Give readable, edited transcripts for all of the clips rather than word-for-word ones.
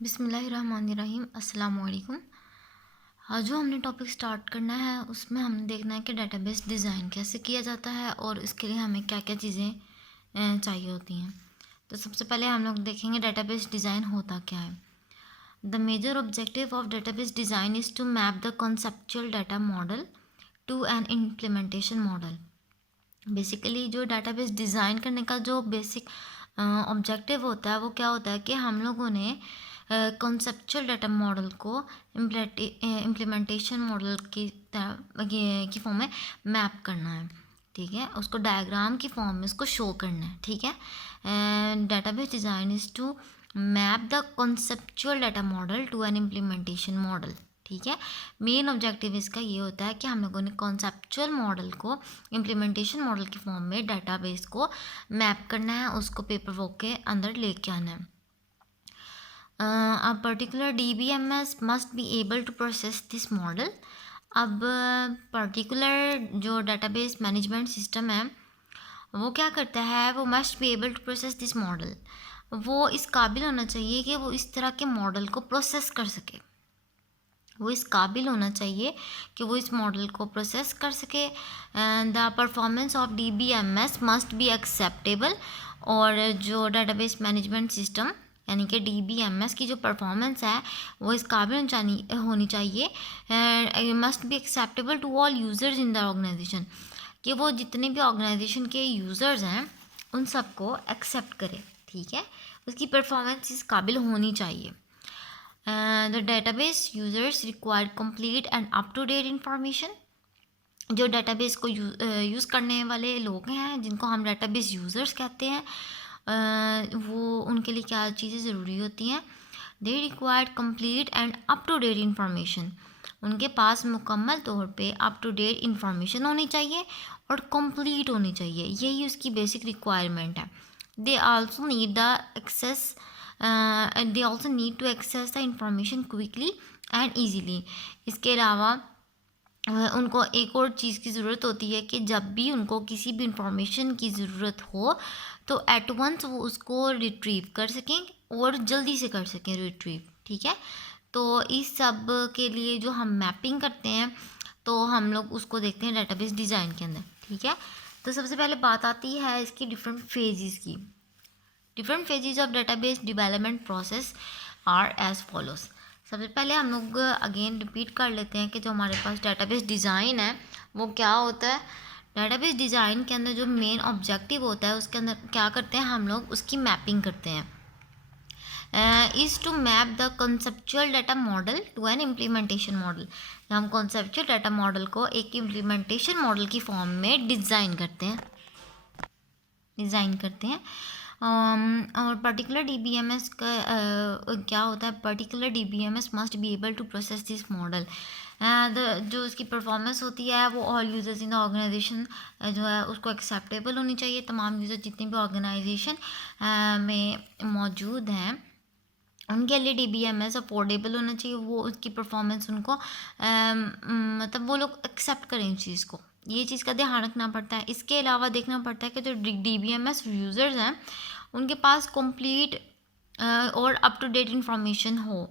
बिस्मिल्लाहिर्रहमानिर्रहीम अस्सलाम वालेकुम। आज जो हमने टॉपिक स्टार्ट करना है उसमें हमने देखना है कि डेटाबेस डिज़ाइन कैसे किया जाता है और इसके लिए हमें क्या क्या चीज़ें चाहिए होती हैं। तो सबसे पहले हम लोग देखेंगे डेटाबेस डिज़ाइन होता क्या है। The major objective of database design is to map the conceptual data model to an implementation model. Basically जो डेटाबेस डिज़ाइन करने का जो बेसिक ऑब्जेक्टिव होता है वो क्या होता है कि हम लोगों ने कॉन्सेप्चुअल डाटा मॉडल को इम्प्लीमेंटेशन मॉडल की फॉर्म में मैप करना है। ठीक है, उसको डायग्राम की फॉर्म में उसको शो करना है। ठीक है, database design is to map the conceptual data model to an implementation model. ठीक है, मेन ऑब्जेक्टिव इसका ये होता है कि हम लोगों ने कॉन्सेप्चुअल मॉडल को इम्प्लीमेंटेशन मॉडल की फॉर्म में डाटाबेस को मैप करना है, उसको पेपर वर्क के अंदर लेके आना है। A particular DBMS must be able to process this model। अब पर्टिकुलर जो डेटाबेस मैनेजमेंट सिस्टम है वो क्या करता है, वो must be able to process this model. वो इस काबिल होना चाहिए कि वो इस तरह के मॉडल को प्रोसेस कर सके। वो इस काबिल होना चाहिए कि वो इस मॉडल को प्रोसेस कर सके। The performance of DBMS must be acceptable. और जो डेटाबेस मैनेजमेंट सिस्टम यानी कि DBMS की जो परफॉर्मेंस है वो इस काबिल होनी चाहिए, must be acceptable to all users in the organization, कि वो जितने भी ऑर्गेनाइजेशन के यूज़र्स हैं उन सबको एक्सेप्ट करे। ठीक है, उसकी परफॉर्मेंस इस काबिल होनी चाहिए। The database users require complete and up to date information. जो डेटाबेस को यूज़ करने वाले लोग हैं जिनको हम डेटाबेस यूज़र्स कहते हैं, वो उनके लिए क्या चीज़ें ज़रूरी होती हैं। They required complete and up to date information. उनके पास मुकम्मल तौर पे अप टू डेट इंफॉर्मेशन होनी चाहिए और कंप्लीट होनी चाहिए, यही उसकी बेसिक रिक्वायरमेंट है। They also need the access they also need to access the information quickly and easily. इसके अलावा उनको एक और चीज़ की ज़रूरत होती है कि जब भी उनको किसी भी इंफॉर्मेशन की ज़रूरत हो तो एट वंस वो उसको रिट्रीव कर सकें और जल्दी से कर सकें रिट्रीव। ठीक है, तो इस सब के लिए जो हम मैपिंग करते हैं तो हम लोग उसको देखते हैं डेटाबेस डिज़ाइन के अंदर। ठीक है, तो सबसे पहले बात आती है इसकी डिफरेंट फेजेस की। Different phases of database development process are as follows. सबसे पहले हम लोग अगेन रिपीट कर लेते हैं कि जो हमारे पास डेटाबेस डिज़ाइन है वो क्या होता है। डेटाबेस डिज़ाइन के अंदर जो मेन ऑब्जेक्टिव होता है उसके अंदर क्या करते हैं, हम लोग उसकी मैपिंग करते हैं। Is to map the conceptual data model to an implementation model. हम कंसेप्चुअल डाटा मॉडल को एक इम्प्लीमेंटेशन मॉडल की फॉर्म में डिज़ाइन करते हैं। और पर्टिकुलर DBMS का क्या होता है, particular DBMS must be able to process this model. जो इसकी परफॉर्मेंस होती है वो all users in the organization जो है उसको एक्सेप्टेबल होनी चाहिए। तमाम यूज़र जितने भी ऑर्गेनाइजेशन में मौजूद हैं उनके लिए DBMS अफोर्डेबल होना चाहिए। वो उसकी परफॉर्मेंस उनको मतलब वो लोग एक्सेप्ट करें इस चीज़ को, ये चीज़ का ध्यान रखना पड़ता है। इसके अलावा देखना पड़ता है कि जो DBMS यूज़र्स हैं उनके पास कंप्लीट और अप टू डेट इंफॉर्मेशन हो।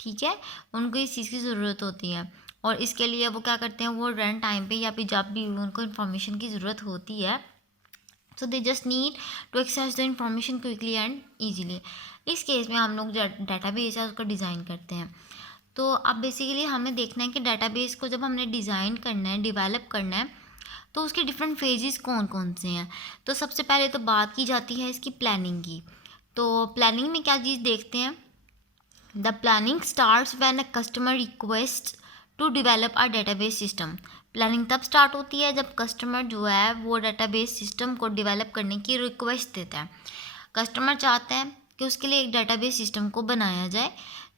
ठीक है, उनको इस चीज़ की ज़रूरत होती है और इसके लिए वो क्या करते हैं, वो रन टाइम पे या फिर जब भी उनको इन्फॉर्मेशन की ज़रूरत होती है so they just need to access the information quickly and easily. इस केस में हम लोग जो डाटाबेस है उसको डिज़ाइन करते हैं। तो अब बेसिकली हमें देखना है कि डाटाबेस को जब हमने डिज़ाइन करना है, डेवलप करना है, तो उसके डिफरेंट फेजेस कौन कौन से हैं। तो सबसे पहले तो बात की जाती है इसकी प्लानिंग की। तो प्लानिंग में क्या चीज़ देखते हैं, the planning starts when a customer request to develop a database system. Planning तब स्टार्ट होती है जब कस्टमर जो है वो डेटाबेस सिस्टम को डेवलप करने की रिक्वेस्ट देता है। कस्टमर चाहता है कि उसके लिए एक डेटाबेस सिस्टम को बनाया जाए।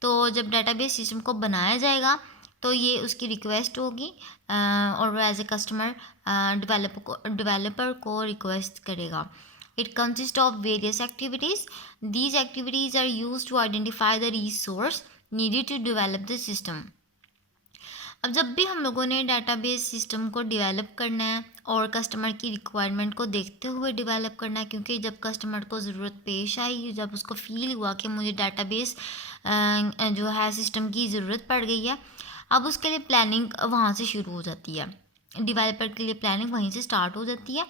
तो जब डेटाबेस सिस्टम को बनाया जाएगा तो ये उसकी रिक्वेस्ट होगी और एज ए कस्टमर डेवलपर को रिक्वेस्ट करेगा। It consists of various activities. These activities are used to identify the resource needed to develop the system. अब जब भी हम लोगों ने डेटाबेस सिस्टम को डेवलप करना है और कस्टमर की रिक्वायरमेंट को देखते हुए डेवलप करना है, क्योंकि जब कस्टमर को ज़रूरत पेश आई, जब उसको फ़ील हुआ कि मुझे डेटाबेस जो है सिस्टम की ज़रूरत पड़ गई है, अब उसके लिए प्लानिंग वहाँ से शुरू हो जाती है। डेवलपर के लिए प्लानिंग वहीं से स्टार्ट हो जाती है।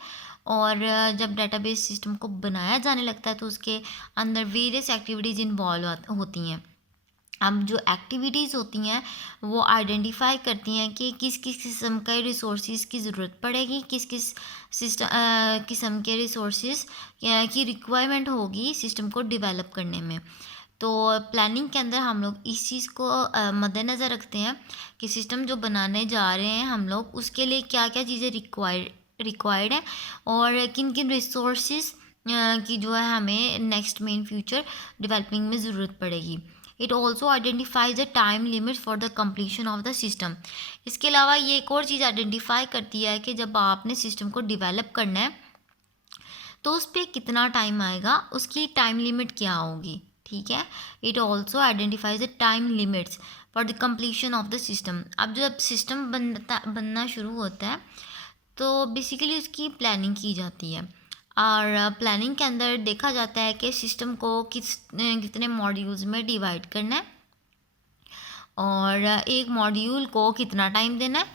और जब डेटाबेस सिस्टम को बनाया जाने लगता है तो उसके अंदर वेरियस एक्टिविटीज़ इन्वॉल्व होती हैं। अब जो एक्टिविटीज़ होती हैं वो आइडेंटिफाई करती हैं कि किस किस किस्म के रिसोर्सेज की ज़रूरत पड़ेगी, किस किस किस्म के रिसोर्सेज की रिक्वायरमेंट होगी सिस्टम को डेवलप करने में। तो प्लानिंग के अंदर हम लोग इस चीज़ को मद्देनज़र रखते हैं कि सिस्टम जो बनाने जा रहे हैं हम लोग, उसके लिए क्या क्या चीज़ें रिक्वायर्ड हैं और किन किन रिसोर्सेज की जो है हमें नेक्स्ट में इन फ्यूचर डेवलपिंग में ज़रूरत पड़ेगी। It also identifies the time limit for the completion of the system. इसके अलावा ये एक और चीज़ आइडेंटिफाई करती है कि जब आपने सिस्टम को डेवलप करना है तो उस पर कितना टाइम आएगा, उसकी टाइम लिमिट क्या होगी। ठीक है, it also identifies the time limits for the completion of the system. अब जब सिस्टम बनना शुरू होता है तो बेसिकली उसकी प्लानिंग की जाती है और प्लानिंग के अंदर देखा जाता है कि सिस्टम को कितने मॉड्यूल्स में डिवाइड करना है और एक मॉड्यूल को कितना टाइम देना है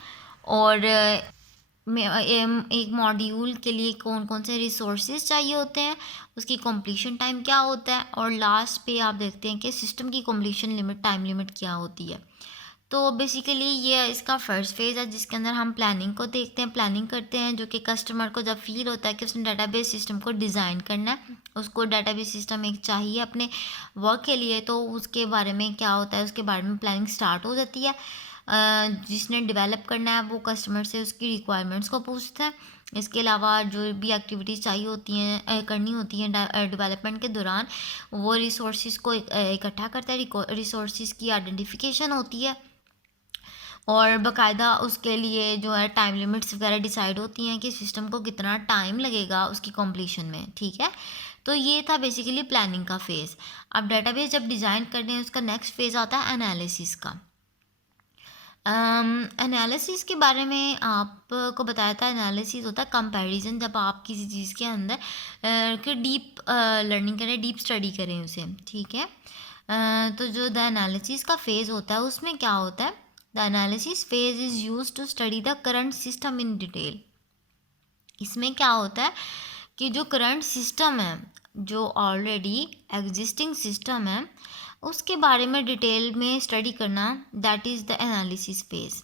और एक मॉड्यूल के लिए कौन कौन से रिसोर्सेज चाहिए होते हैं, उसकी कंप्लीशन टाइम क्या होता है और लास्ट पे आप देखते हैं कि सिस्टम की कंप्लीशन लिमिट टाइम लिमिट क्या होती है। तो बेसिकली ये इसका फर्स्ट फेज़ है जिसके अंदर हम प्लानिंग को देखते हैं, प्लानिंग करते हैं, जो कि कस्टमर को जब फील होता है कि उसने डाटाबेस सिस्टम को डिज़ाइन करना है, उसको डाटाबेस सिस्टम एक चाहिए अपने वर्क के लिए, तो उसके बारे में क्या होता है उसके बारे में प्लानिंग स्टार्ट हो जाती है। जिसने डेवलप करना है वो कस्टमर से उसकी रिक्वायरमेंट्स को पूछता है। इसके अलावा जो भी एक्टिविटीज़ चाहिए होती हैं करनी होती हैं डेवलपमेंट के दौरान, वो रिसोर्सेज को इकट्ठा करता है, रिसोर्सेज की आइडेंटिफिकेशन होती है और बाकायदा उसके लिए जो है टाइम लिमिट्स वगैरह डिसाइड होती हैं कि सिस्टम को कितना टाइम लगेगा उसकी कंप्लीशन में। ठीक है, तो ये था बेसिकली प्लानिंग का फेज़। अब डेटाबेस जब डिज़ाइन करने हैं उसका नेक्स्ट फेज़ आता है एनालिसिस का। एनालिसिस के बारे में आपको बताया था, एनालिसिस होता है कंपैरिजन, जब आप किसी चीज़ के अंदर के डीप लर्निंग करें, डीप स्टडी करें उसे। ठीक है, तो जो द एनालिसिस का फेज़ होता है उसमें क्या होता है, the analysis phase is use to study the current system in detail. इसमें क्या होता है कि जो करंट सिस्टम है, जो ऑलरेडी एग्जिस्टिंग सिस्टम है, उसके बारे में डिटेल में स्टडी करना, that is the analysis phase.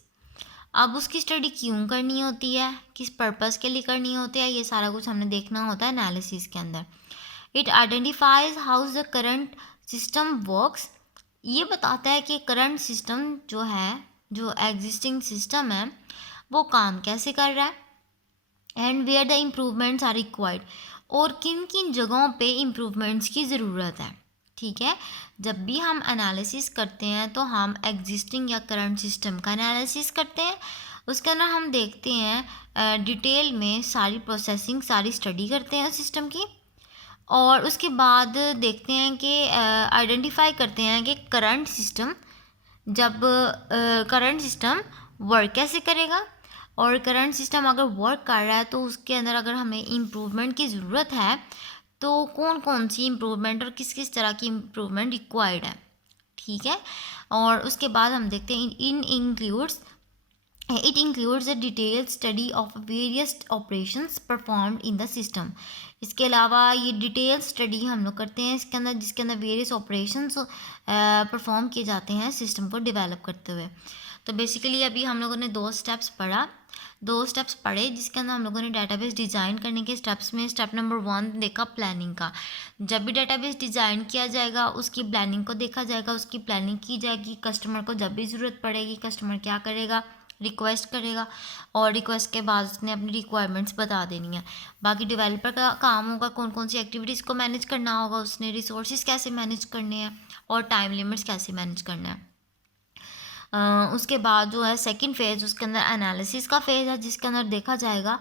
अब उसकी स्टडी क्यों करनी होती है, किस पर्पस के लिए करनी होती है, ये सारा कुछ हमने देखना होता है एनालिसिस के अंदर। It identifies how the current system works. ये बताता है कि करंट सिस्टम जो है, जो एग्जिस्टिंग सिस्टम है, वो काम कैसे कर रहा है and where the improvements are required, और किन किन जगहों पे इम्प्रूवमेंट्स की ज़रूरत है। ठीक है, जब भी हम एनालिसिस करते हैं तो हम एग्जिस्टिंग या करंट सिस्टम का एनालिसिस करते हैं। उसके अंदर हम देखते हैं डिटेल में सारी प्रोसेसिंग, सारी स्टडी करते हैं सिस्टम की और उसके बाद देखते हैं कि आइडेंटिफाई करते हैं कि करंट सिस्टम जब करंट सिस्टम वर्क कैसे करेगा और करंट सिस्टम अगर वर्क कर रहा है तो उसके अंदर अगर हमें इम्प्रूवमेंट की ज़रूरत है तो कौन कौन सी इम्प्रूवमेंट और किस किस तरह की इम्प्रूवमेंट रिक्वायर्ड है। ठीक है, और उसके बाद हम देखते हैं it includes a detailed study of various operations performed in the system. इसके अलावा ये डिटेल स्टडी हम लोग करते हैं इसके अंदर, जिसके अंदर वेरियस ऑपरेशंस परफॉर्म किए जाते हैं सिस्टम को डेवलप करते हुए। तो बेसिकली अभी हम लोगों ने दो स्टेप्स पढ़े जिसके अंदर हम लोगों ने डेटाबेस डिज़ाइन करने के स्टेप्स में स्टेप नंबर 1 देखा प्लानिंग का। जब भी डेटाबेस डिज़ाइन किया जाएगा उसकी प्लानिंग को देखा जाएगा, उसकी प्लानिंग की जाएगी। कस्टमर को जब भी ज़रूरत पड़ेगी कस्टमर क्या करेगा, रिक्वेस्ट करेगा और रिक्वेस्ट के बाद उसने अपनी रिक्वायरमेंट्स बता देनी है। बाकी डेवलपर का काम होगा कौन कौन सी एक्टिविटीज़ को मैनेज करना होगा, उसने रिसोर्सेज कैसे मैनेज करने हैं और टाइम लिमिट्स कैसे मैनेज करना है। उसके बाद जो है सेकंड फेज़, उसके अंदर एनालिसिस का फेज़ है जिसके अंदर देखा जाएगा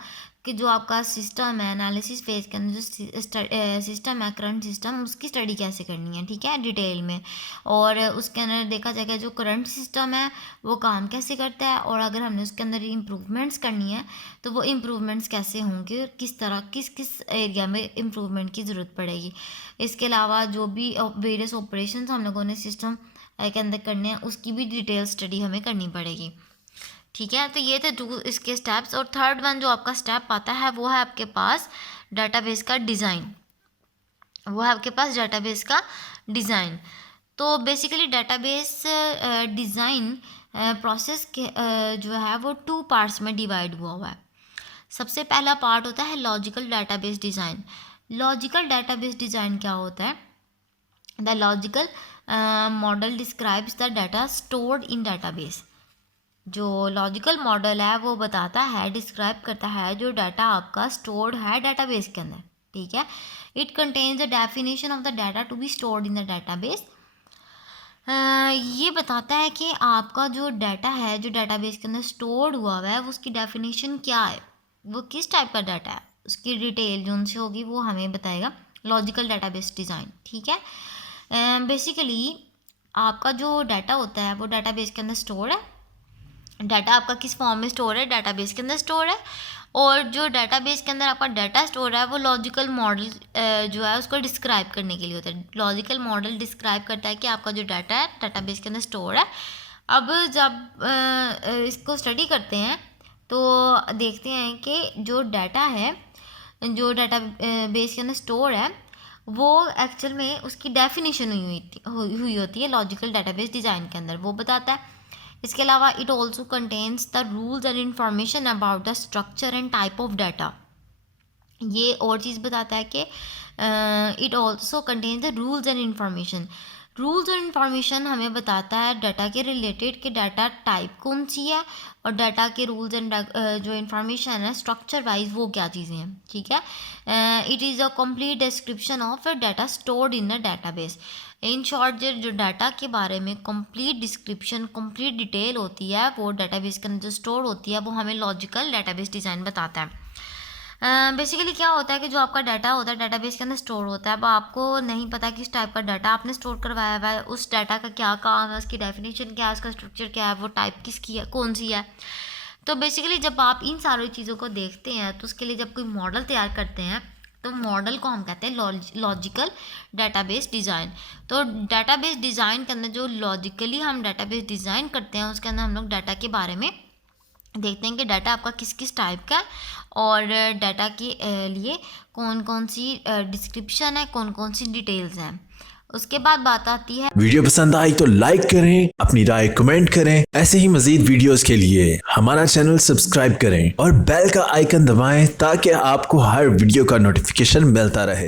कि जो आपका सिस्टम है, एनालिसिस फेज के अंदर जो सिस्टम है, करंट सिस्टम, उसकी स्टडी कैसे करनी है, ठीक है, डिटेल में। और उसके अंदर देखा जाएगा जो करंट सिस्टम है वो काम कैसे करता है, और अगर हमने उसके अंदर इम्प्रूवमेंट्स करनी है तो वो इम्प्रूवमेंट्स कैसे होंगे, और किस तरह किस किस एरिया में इम्प्रूवमेंट की ज़रूरत पड़ेगी। इसके अलावा जो भी वेरियस ऑपरेशंस हम लोगों ने सिस्टम के अंदर करने हैं उसकी भी डिटेल स्टडी हमें करनी पड़ेगी, ठीक है। तो ये थे 2 इसके स्टेप्स। और थर्ड वन जो आपका स्टेप आता है वो है आपके पास डाटाबेस का डिज़ाइन, वो है आपके पास डाटाबेस का डिज़ाइन। तो बेसिकली डाटाबेस डिज़ाइन प्रोसेस के जो है वो 2 पार्ट्स में डिवाइड हुआ है। सबसे पहला पार्ट होता है logical database design. Logical database design क्या होता है? The logical model describes the data stored in database. जो लॉजिकल मॉडल है वो बताता है, डिस्क्राइब करता है जो डाटा आपका स्टोर्ड है डाटाबेस के अंदर, ठीक है। It contains the definition of the data to be stored in the database. ये बताता है कि आपका जो डाटा है जो डाटाबेस के अंदर स्टोर्ड हुआ है उसकी डेफिनेशन क्या है, वो किस टाइप का डाटा है, उसकी डिटेल जो उनसे होगी वो हमें बताएगा लॉजिकल डाटाबेस डिज़ाइन, ठीक है। बेसिकली आपका जो डाटा होता है वो डाटाबेस के अंदर स्टोर है। डाटा आपका किस फॉर्म में स्टोर है? डाटाबेस के अंदर स्टोर है। और जो डाटाबेस के अंदर आपका डाटा स्टोर है वो लॉजिकल मॉडल जो है उसको डिस्क्राइब करने के लिए होता है। लॉजिकल मॉडल डिस्क्राइब करता है कि आपका जो डाटा है डाटाबेस के अंदर स्टोर है। अब जब इसको स्टडी करते हैं तो देखते हैं कि जो डाटा है जो डाटा बेस के अंदर स्टोर है वो एक्चुअल में उसकी डेफिनेशन हुई होती है लॉजिकल डाटाबेस डिज़ाइन के अंदर, वो बताता है। इसके अलावा it also contains the rules and information about the structure and type of data. ये और चीज़ बताता है कि it also contains the rules and information. Rules और इन्फॉर्मेशन हमें बताता है डाटा के रिलेटेड कि डाटा टाइप कौन सी है और डाटा के रूल्स एंड जो इन्फॉर्मेशन है स्ट्रक्चर वाइज वो क्या चीज़ें हैं, ठीक है। It is a complete description of data stored in a database. In short जो डाटा के बारे में कंप्लीट डिस्क्रिप्शन, कंप्लीट डिटेल होती है वो डाटाबेस के अंदर जो स्टोर होती है वो हमें लॉजिकल डाटाबेस डिज़ाइन बताता है। बेसिकली क्या होता है कि जो आपका डाटा होता है डाटाबेस के अंदर स्टोर होता है, अब आपको नहीं पता किस टाइप का डाटा आपने स्टोर करवाया हुआ है, उस डाटा का क्या काम है, उसकी डेफिनेशन क्या है, उसका स्ट्रक्चर क्या है, वो टाइप किसकी है, कौन सी है। तो बेसिकली जब आप इन सारी चीज़ों को देखते हैं तो उसके लिए जब कोई मॉडल तैयार करते हैं तो मॉडल को हम कहते हैं लॉजिकल डाटाबेस डिज़ाइन। तो डाटाबेस डिज़ाइन के अंदर जो लॉजिकली हम डाटाबेस डिज़ाइन करते हैं उसके अंदर हम लोग डाटा के बारे में देखते हैं कि डाटा आपका किस किस टाइप का है और डाटा के लिए कौन कौन सी डिस्क्रिप्शन है, कौन कौन सी डिटेल्स हैं। उसके बाद बात आती है, वीडियो पसंद आई तो लाइक करें, अपनी राय कमेंट करें। ऐसे ही मजीद वीडियोस के लिए हमारा चैनल सब्सक्राइब करें और बेल का आइकन दबाएं ताकि आपको हर वीडियो का नोटिफिकेशन मिलता रहे।